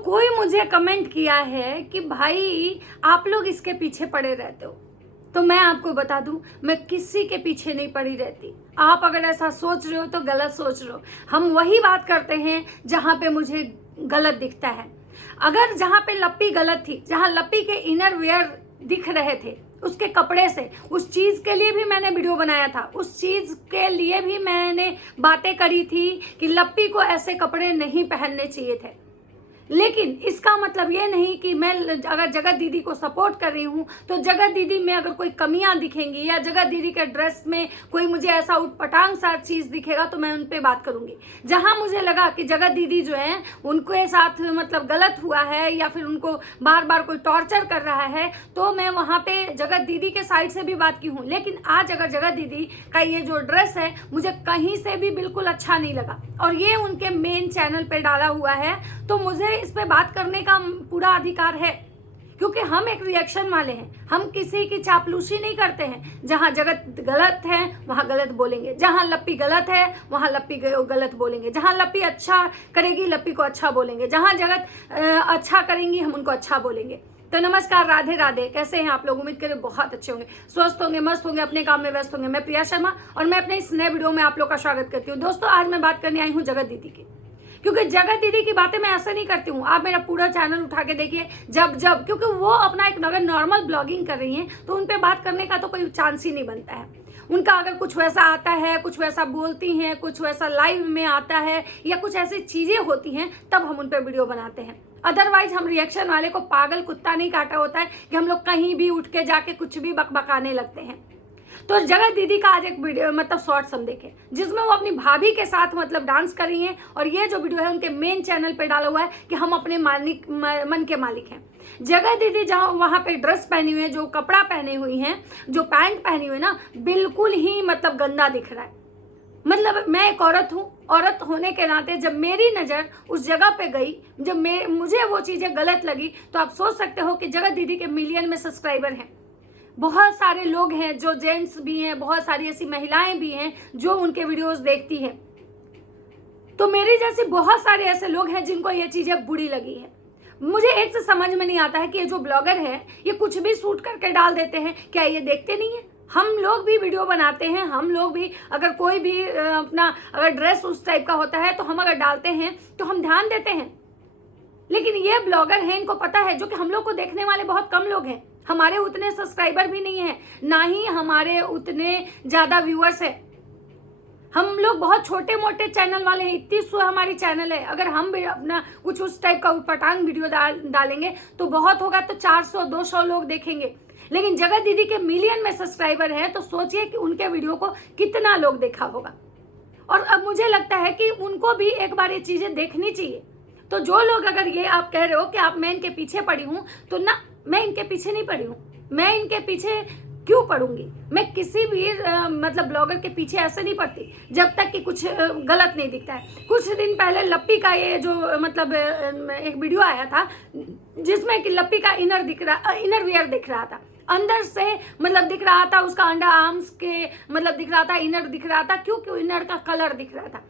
कोई मुझे कमेंट किया है कि भाई आप लोग इसके पीछे पड़े रहते हो। तो मैं आपको बता दूं, मैं किसी के पीछे नहीं पड़ी रहती। आप अगर ऐसा सोच रहे हो तो गलत सोच रहे हो। हम वही बात करते हैं जहां पे मुझे गलत दिखता है। अगर जहां पे लप्पी गलत थी, जहां लप्पी के इनर वेयर दिख रहे थे, उसके कपड़े से, उस चीज के लिए भी मैंने वीडियो बनाया था। उस चीज के लिए भी मैंने बातें करी थी कि लप्पी को ऐसे कपड़े नहीं पहनने चाहिए थे। लेकिन इसका मतलब ये नहीं कि मैं अगर जगत दीदी को सपोर्ट कर रही हूँ तो जगत दीदी में अगर कोई कमियां दिखेंगी या जगत दीदी के ड्रेस में कोई मुझे ऐसा उटपटांग सा चीज दिखेगा तो मैं उन पे बात करूंगी। जहां मुझे लगा कि जगत दीदी जो है उनके साथ मतलब गलत हुआ है या फिर उनको बार बार कोई टॉर्चर कर रहा है, तो मैं वहां पे जगत दीदी के साइड से भी बात की हूँ। लेकिन आज अगर जगत दीदी का ये जो ड्रेस है मुझे कहीं से भी बिल्कुल अच्छा नहीं लगा और ये उनके मेन चैनल पे डाला हुआ है, तो मुझे इस पे बात करने का पूरा अधिकार है, क्योंकि हम एक रिएक्शन वाले हैं। हम किसी की चापलूसी नहीं करते हैं। जहां जगत गलत है वहां गलत बोलेंगे, जहां लप्पी गलत है वहां लप्पी गलत बोलेंगे, जहां लप्पी अच्छा करेगी लप्पी को अच्छा बोलेंगे, जहां जगत अच्छा करेंगी हम उनको अच्छा बोलेंगे। तो नमस्कार, राधे राधे। कैसे हैं आप लोग? उम्मीद करें बहुत अच्छे होंगे, स्वस्थ होंगे, मस्त होंगे, अपने काम में व्यस्त होंगे। मैं प्रिया शर्मा और मैं अपने इस नए वीडियो में आप लोग का स्वागत करती हूँ। दोस्तों, आज मैं बात करने आई हूँ जगत दीदी की, क्योंकि जगत दीदी की बातें मैं ऐसे नहीं करती हूँ। आप मेरा पूरा चैनल उठा के देखिए, जब क्योंकि वो अपना एक अगर नॉर्मल ब्लॉगिंग कर रही हैं तो उन पे बात करने का तो कोई चांस ही नहीं बनता है। उनका अगर कुछ वैसा आता है, कुछ वैसा बोलती हैं, कुछ वैसा लाइव में आता है या कुछ ऐसी चीजें होती हैं तब हम उन पे वीडियो बनाते हैं। अदरवाइज हम रिएक्शन वाले को पागल कुत्ता नहीं काटा होता है कि हम लोग कहीं भी उठ के जाके कुछ भी बकबकाने लगते हैं। तो जगत दीदी का आज एक वीडियो मतलब शॉर्ट्स हम देखे जिसमें वो अपनी भाभी के साथ मतलब डांस कर रही हैं, और ये जो वीडियो है उनके मेन चैनल पे डाला हुआ है कि हम अपने मन के मालिक हैं। जगत दीदी जहाँ वहां पे ड्रेस पहनी हुई है, जो कपड़ा पहने हुई हैं, जो पैंट पहनी हुई है ना, बिल्कुल ही मतलब गंदा दिख रहा है। मतलब मैं एक औरत हूँ, औरत होने के नाते जब मेरी नज़र उस जगह पे गई, जब मुझे वो चीज़ें गलत लगी, तो आप सोच सकते हो कि जगत दीदी के मिलियन में सब्सक्राइबर हैं, बहुत सारे लोग हैं, जो जेंट्स भी हैं, बहुत सारी ऐसी महिलाएं भी हैं जो उनके वीडियोस देखती हैं। तो मेरी जैसे बहुत सारे ऐसे लोग हैं जिनको ये चीज़ें बुरी लगी है। मुझे एक से समझ में नहीं आता है कि ये जो ब्लॉगर है ये कुछ भी शूट करके डाल देते हैं, क्या ये देखते नहीं है? हम लोग भी वीडियो बनाते हैं, हम लोग भी अगर कोई भी अपना अगर ड्रेस उस टाइप का होता है तो हम अगर डालते हैं तो हम ध्यान देते हैं। लेकिन ये ब्लॉगर हैं, इनको पता है, जो कि हम लोग को देखने वाले बहुत कम लोग हैं। हमारे उतने सब्सक्राइबर भी नहीं है, ना ही हमारे उतने ज्यादा व्यूअर्स है। हम लोग बहुत छोटे मोटे चैनल वाले हैं, इतनी सो हमारी चैनल है। अगर हम भी अपना कुछ उस टाइप का उटपटांग वीडियो डालेंगे तो बहुत होगा तो 400-200 लोग देखेंगे। लेकिन जगत दीदी के मिलियन में सब्सक्राइबर है, तो सोचिए कि उनके वीडियो को कितना लोग देखा होगा। और अब मुझे लगता है कि उनको भी एक बार ये चीजें देखनी चाहिए। तो जो लोग अगर ये आप कह रहे हो कि आप मैं इनके पीछे पड़ी हूँ, तो ना, मैं इनके पीछे नहीं पड़ी हूँ। मैं इनके पीछे क्यों पड़ूंगी? मैं किसी भी मतलब ब्लॉगर के पीछे ऐसे नहीं पड़ती जब तक कि कुछ गलत नहीं दिखता है। कुछ दिन पहले लप्पी का ये जो मतलब एक वीडियो आया था जिसमें कि लप्पी का इनर वियर दिख रहा था, अंदर से मतलब दिख रहा था, उसका अंडर आर्म्स के मतलब दिख रहा था, इनर दिख रहा था। क्यों इनर का कलर दिख रहा था?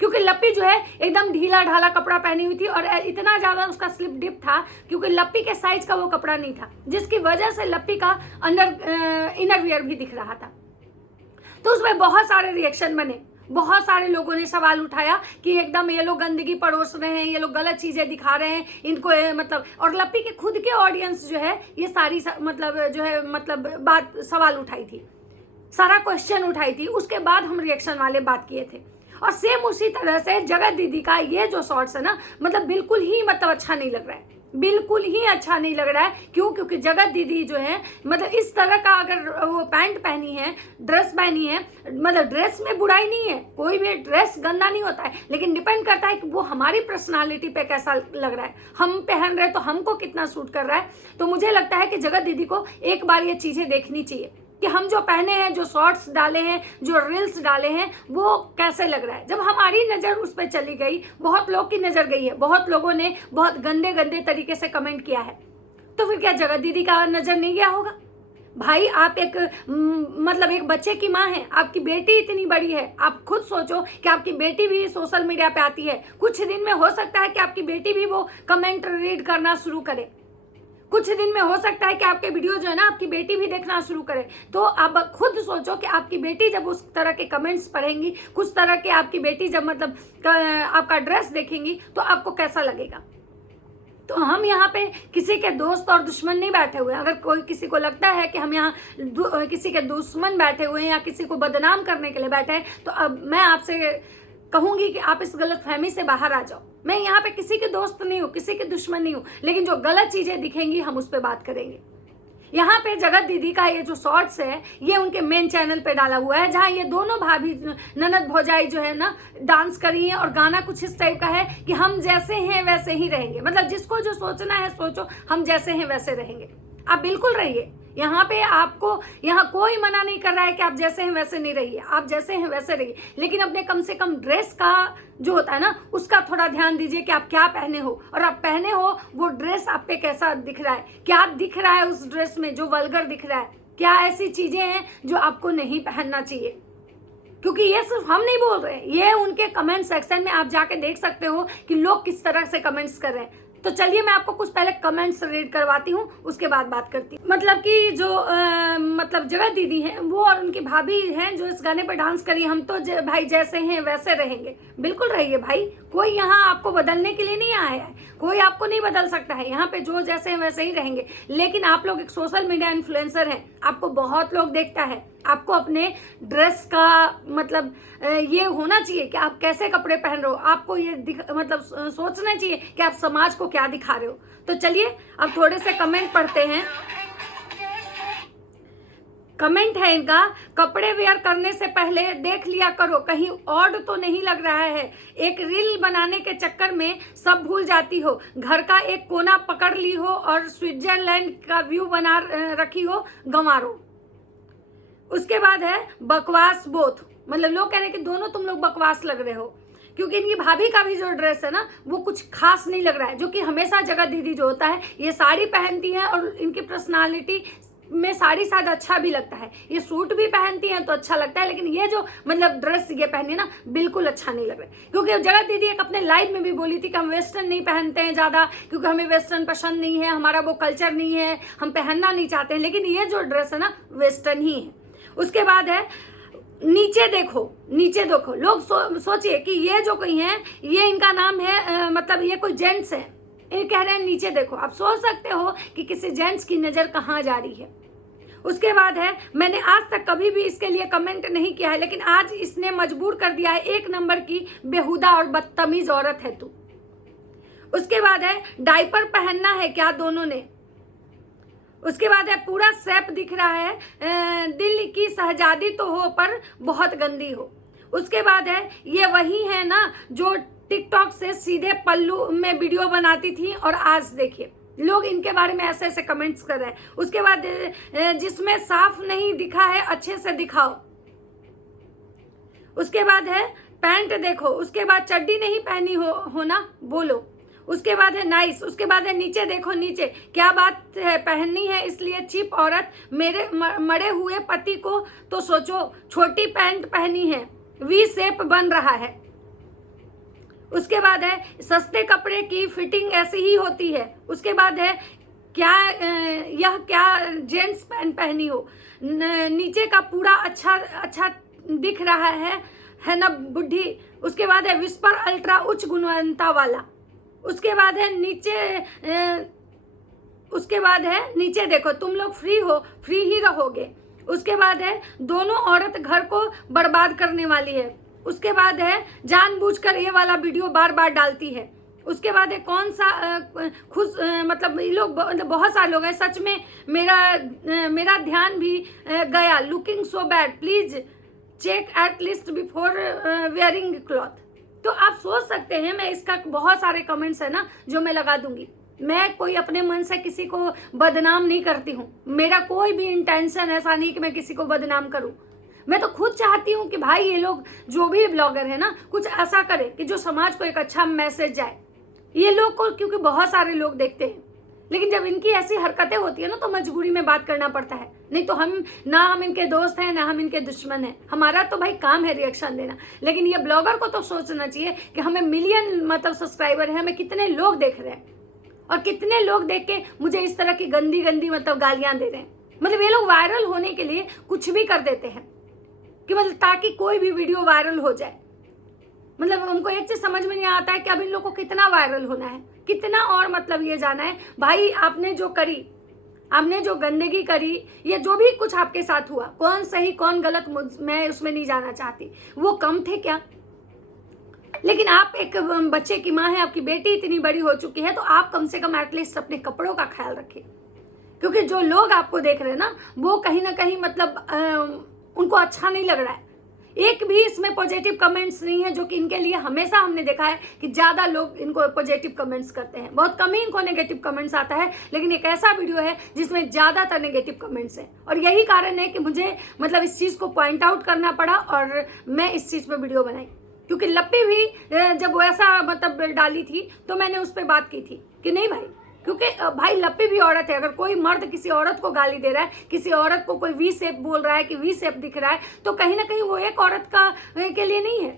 क्योंकि लप्पी जो है एकदम ढीला ढाला कपड़ा पहनी हुई थी और इतना ज़्यादा उसका स्लिप डिप था क्योंकि लप्पी के साइज का वो कपड़ा नहीं था, जिसकी वजह से लप्पी का अंदर इनर वियर भी दिख रहा था। तो उसमें बहुत सारे रिएक्शन बने, बहुत सारे लोगों ने सवाल उठाया कि एकदम ये लोग गंदगी परोस रहे हैं, ये लोग गलत चीज़ें दिखा रहे हैं इनको, मतलब। और लप्पी के खुद के ऑडियंस जो है ये सारी मतलब जो है मतलब बात सवाल उठाई थी, सारा क्वेश्चन उठाई थी। उसके बाद हम रिएक्शन वाले बात किए थे। और सेम उसी तरह से जगत दीदी का ये जो शॉर्ट्स है ना, मतलब बिल्कुल ही मतलब अच्छा नहीं लग रहा है, बिल्कुल ही अच्छा नहीं लग रहा है। क्यों? क्योंकि जगत दीदी जो है मतलब इस तरह का अगर वो पैंट पहनी है, ड्रेस पहनी है, मतलब ड्रेस में बुराई नहीं है, कोई भी ड्रेस गंदा नहीं होता है, लेकिन डिपेंड करता है कि वो हमारी पर्सनालिटी पे कैसा लग रहा है, हम पहन रहे तो हमको कितना सूट कर रहा है। तो मुझे लगता है कि जगत दीदी को एक बार ये चीज़ें देखनी चाहिए कि हम जो पहने हैं, जो शॉर्ट्स डाले हैं, जो रील्स डाले हैं, वो कैसे लग रहा है। जब हमारी नज़र उस पर चली गई, बहुत लोग की नज़र गई है, बहुत लोगों ने बहुत गंदे गंदे तरीके से कमेंट किया है, तो फिर क्या जगत दीदी का नज़र नहीं गया होगा? भाई आप एक मतलब एक बच्चे की माँ है, आपकी बेटी इतनी बड़ी है, आप खुद सोचो कि आपकी बेटी भी सोशल मीडिया पे आती है, कुछ दिन में हो सकता है कि आपकी बेटी भी वो कमेंट रीड करना शुरू करे, कुछ दिन में हो सकता है कि आपके वीडियो जो है ना आपकी बेटी भी देखना शुरू करे। तो आप खुद सोचो कि आपकी बेटी जब उस तरह के कमेंट्स पढ़ेंगी, कुछ तरह के आपकी बेटी जब मतलब आपका ड्रेस देखेंगी तो आपको कैसा लगेगा। तो हम यहाँ पे किसी के दोस्त और दुश्मन नहीं बैठे हुए हैं। अगर कोई किसी को लगता है कि हम यहाँ किसी के दुश्मन बैठे हुए हैं या किसी को बदनाम करने के लिए बैठे हैं, तो अब मैं आपसे कहूंगी कि आप इस गलत फहमी से बाहर आ जाओ। मैं यहाँ पे किसी के दोस्त नहीं हूँ, किसी के दुश्मन नहीं हूँ, लेकिन जो गलत चीजें दिखेंगी हम उस पर बात करेंगे। यहाँ पे जगत दीदी का ये जो शॉर्ट्स है ये उनके मेन चैनल पे डाला हुआ है, जहाँ ये दोनों भाभी ननद भौजाई जो है ना डांस करी है और गाना कुछ इस टाइप का है कि हम जैसे हैं वैसे ही रहेंगे। मतलब जिसको जो सोचना है सोचो, हम जैसे हैं वैसे रहेंगे, आप बिल्कुल रहिए। यहाँ पे आपको यहाँ कोई मना नहीं कर रहा है कि आप जैसे हैं वैसे नहीं रहिए, आप जैसे हैं वैसे रहिए, लेकिन अपने कम से कम ड्रेस का जो होता है ना उसका थोड़ा ध्यान दीजिए कि आप क्या पहने हो, और आप पहने हो वो ड्रेस आप पे कैसा दिख रहा है, क्या दिख रहा है उस ड्रेस में जो वल्गर दिख रहा है, क्या ऐसी चीजें हैं जो आपको नहीं पहनना चाहिए। क्योंकि ये सिर्फ हम नहीं बोल रहे हैं, ये उनके कमेंट सेक्शन में आप जाके देख सकते हो कि लोग किस तरह से कमेंट्स कर रहे हैं। तो चलिए मैं आपको कुछ पहले कमेंट्स रीड करवाती हूँ, उसके बाद बात करती हूँ। मतलब कि जो मतलब जगत दीदी हैं वो और उनकी भाभी हैं जो इस गाने पर डांस करी, हम तो भाई जैसे हैं वैसे रहेंगे। बिल्कुल रहिए भाई, कोई यहाँ आपको बदलने के लिए नहीं आया है, कोई आपको नहीं बदल सकता है। यहाँ पे जो जैसे हैं वैसे ही रहेंगे। लेकिन आप लोग एक सोशल मीडिया इन्फ्लुएंसर हैं, आपको बहुत लोग देखता है, आपको अपने ड्रेस का मतलब ये होना चाहिए कि आप कैसे कपड़े पहन रहे हो, आपको ये मतलब सोचना चाहिए कि आप समाज को क्या दिखा रहे हो। तो चलिए अब थोड़े से कमेंट पढ़ते हैं। कमेंट है इनका, कपड़े वेयर करने से पहले देख लिया करो कहीं ऑड तो नहीं लग रहा है, एक रील बनाने के चक्कर में सब भूल जाती हो, घर का एक कोना पकड़ ली हो और स्विट्जरलैंड का व्यू बना रखी हो, गंवारो। उसके बाद है बकवास बोथ, मतलब लोग कह रहे हैं कि दोनों तुम लोग बकवास लग रहे हो, क्योंकि इनकी भाभी का भी जो ड्रेस है ना वो कुछ खास नहीं लग रहा है। जो कि हमेशा जगत दीदी जो होता है ये साड़ी पहनती है और इनकी पर्सनालिटी में साड़ी शायद अच्छा भी लगता है, ये सूट भी पहनती हैं तो अच्छा लगता है, लेकिन ये जो मतलब ड्रेस ये पहनी ना बिल्कुल अच्छा नहीं लग रहा है। क्योंकि जगत दीदी एक अपने लाइव में भी बोली थी कि हम वेस्टर्न नहीं पहनते हैं ज़्यादा, क्योंकि हमें वेस्टर्न पसंद नहीं है, हमारा वो कल्चर नहीं है, हम पहनना नहीं चाहते हैं, लेकिन ये जो ड्रेस है ना वेस्टर्न ही है। उसके बाद है नीचे देखो, नीचे देखो, लोग सोचिए कि ये जो कोई है ये इनका नाम है मतलब ये कोई जेंट्स है, ये कह रहे हैं नीचे देखो। आप सोच सकते हो कि किसी जेंट्स की नज़र कहाँ जा रही है। उसके बाद है मैंने आज तक कभी भी इसके लिए कमेंट नहीं किया है, लेकिन आज इसने मजबूर कर दिया है, एक नंबर की बेहुदा और बदतमीज औरत है तू। उसके बाद है डायपर पहनना है क्या दोनों ने। उसके बाद है पूरा सैप दिख रहा है, दिल की शहजादी तो हो पर बहुत गंदी हो। उसके बाद है ये वही है ना जो टिकटॉक से सीधे पल्लू में वीडियो बनाती थी और आज देखिए लोग इनके बारे में ऐसे ऐसे कमेंट्स कर रहे हैं। उसके बाद जिसमें साफ नहीं दिखा है अच्छे से दिखाओ। उसके बाद है पैंट देखो। उसके बाद चड्डी नहीं पहनी हो ना बोलो। उसके बाद है नाइस। उसके बाद है नीचे देखो, नीचे क्या बात है, पहननी है इसलिए चिप औरत, मेरे मरे हुए पति को तो सोचो, छोटी पैंट पहनी है, वी शेप बन रहा है। उसके बाद है सस्ते कपड़े की फिटिंग ऐसी ही होती है। उसके बाद है क्या यह क्या जेंट्स पैंट पहनी हो, नीचे का पूरा अच्छा दिख रहा है ना बुढ़ी। उसके बाद है विस्पर अल्ट्रा उच्च गुणवत्ता वाला। उसके बाद है नीचे देखो, तुम लोग फ्री ही रहोगे। उसके बाद है दोनों औरत घर को बर्बाद करने वाली है। उसके बाद है जानबूझकर ये वाला वीडियो बार बार डालती है। उसके बाद है कौन सा खुश मतलब ये लोग बहुत सारे लोग हैं, सच में मेरा ध्यान भी गया, looking so bad, please check at least before wearing cloth. तो आप सोच सकते हैं, मैं इसका बहुत सारे कमेंट्स है ना जो मैं लगा दूंगी। मैं कोई अपने मन से किसी को बदनाम नहीं करती हूँ, मेरा कोई भी इंटेंशन ऐसा नहीं कि मैं किसी को बदनाम करूँ। मैं तो खुद चाहती हूँ कि भाई ये लोग जो भी ब्लॉगर है ना कुछ ऐसा करे कि जो समाज को एक अच्छा मैसेज जाए। ये लोग को क्योंकि बहुत सारे लोग देखते हैं, लेकिन जब इनकी ऐसी हरकतें होती है ना तो मजबूरी में बात करना पड़ता है, नहीं तो हम इनके दोस्त हैं ना हम इनके दुश्मन हैं। हमारा तो भाई काम है रिएक्शन देना। लेकिन ये ब्लॉगर को तो सोचना चाहिए कि हमें मिलियन मतलब सब्सक्राइबर है, हमें कितने लोग देख रहे हैं और कितने लोग देख के मुझे इस तरह की गंदी गंदी मतलब गालियां दे रहे हैं। मतलब ये लोग वायरल होने के लिए कुछ भी कर देते हैं कि मतलब ताकि कोई भी वीडियो वायरल हो जाए। मतलब उनको एक चीज समझ में नहीं आता है कि अब इन लोगों को कितना वायरल होना है, कितना और मतलब ये जाना है। भाई आपने जो करी, आपने जो गंदगी करी, ये जो भी कुछ आपके साथ हुआ, कौन सही कौन गलत मैं उसमें नहीं जाना चाहती, वो कम थे क्या? लेकिन आप एक बच्चे की माँ है, आपकी बेटी इतनी बड़ी हो चुकी है, तो आप कम से कम एटलीस्ट अपने कपड़ों का ख्याल रखिए। क्योंकि जो लोग आपको देख रहे हैं ना वो कहीं ना कहीं मतलब उनको अच्छा नहीं लग रहा है। एक भी इसमें पॉजिटिव कमेंट्स नहीं है, जो कि इनके लिए हमेशा हमने देखा है कि ज़्यादा लोग इनको पॉजिटिव कमेंट्स करते हैं, बहुत कम ही इनको नेगेटिव कमेंट्स आता है। लेकिन एक ऐसा वीडियो है जिसमें ज़्यादातर नेगेटिव कमेंट्स हैं और यही कारण है कि मुझे मतलब इस चीज़ को पॉइंट आउट करना पड़ा और मैं इस चीज़ पर वीडियो बनाई। क्योंकि लप्पी भी जब वैसा मतलब डाली थी तो मैंने उस पर बात की थी कि नहीं भाई, क्योंकि भाई लप्पी भी औरत है। अगर कोई मर्द किसी औरत को गाली दे रहा है, किसी औरत को कोई वी शेप बोल रहा है कि वी शेप दिख रहा है, तो कहीं ना कहीं वो एक औरत के लिए नहीं है।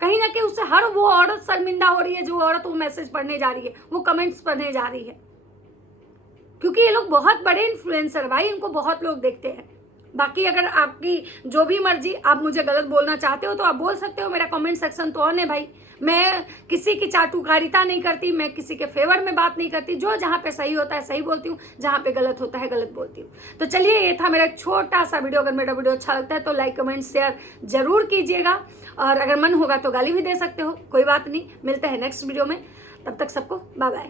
कहीं ना कहीं उससे हर वो औरत शर्मिंदा हो रही है जो औरत वो मैसेज पढ़ने जा रही है, वो कमेंट्स पढ़ने जा रही है। क्योंकि ये लोग बहुत बड़े इन्फ्लुएंसर भाई, इनको बहुत लोग देखते हैं। बाकी अगर आपकी जो भी मर्जी, आप मुझे गलत बोलना चाहते हो तो आप बोल सकते हो, मेरा कमेंट सेक्शन तो ऑन है भाई। मैं किसी की चाटुकारिता नहीं करती, मैं किसी के फेवर में बात नहीं करती। जो जहाँ पे सही होता है सही बोलती हूँ, जहाँ पे गलत होता है गलत बोलती हूँ। तो चलिए, ये था मेरा एक छोटा सा वीडियो। अगर मेरा वीडियो अच्छा लगता है तो लाइक कमेंट शेयर जरूर कीजिएगा, और अगर मन होगा तो गाली भी दे सकते हो, कोई बात नहीं। मिलते हैं नेक्स्ट वीडियो में, तब तक सबको बाय बाय।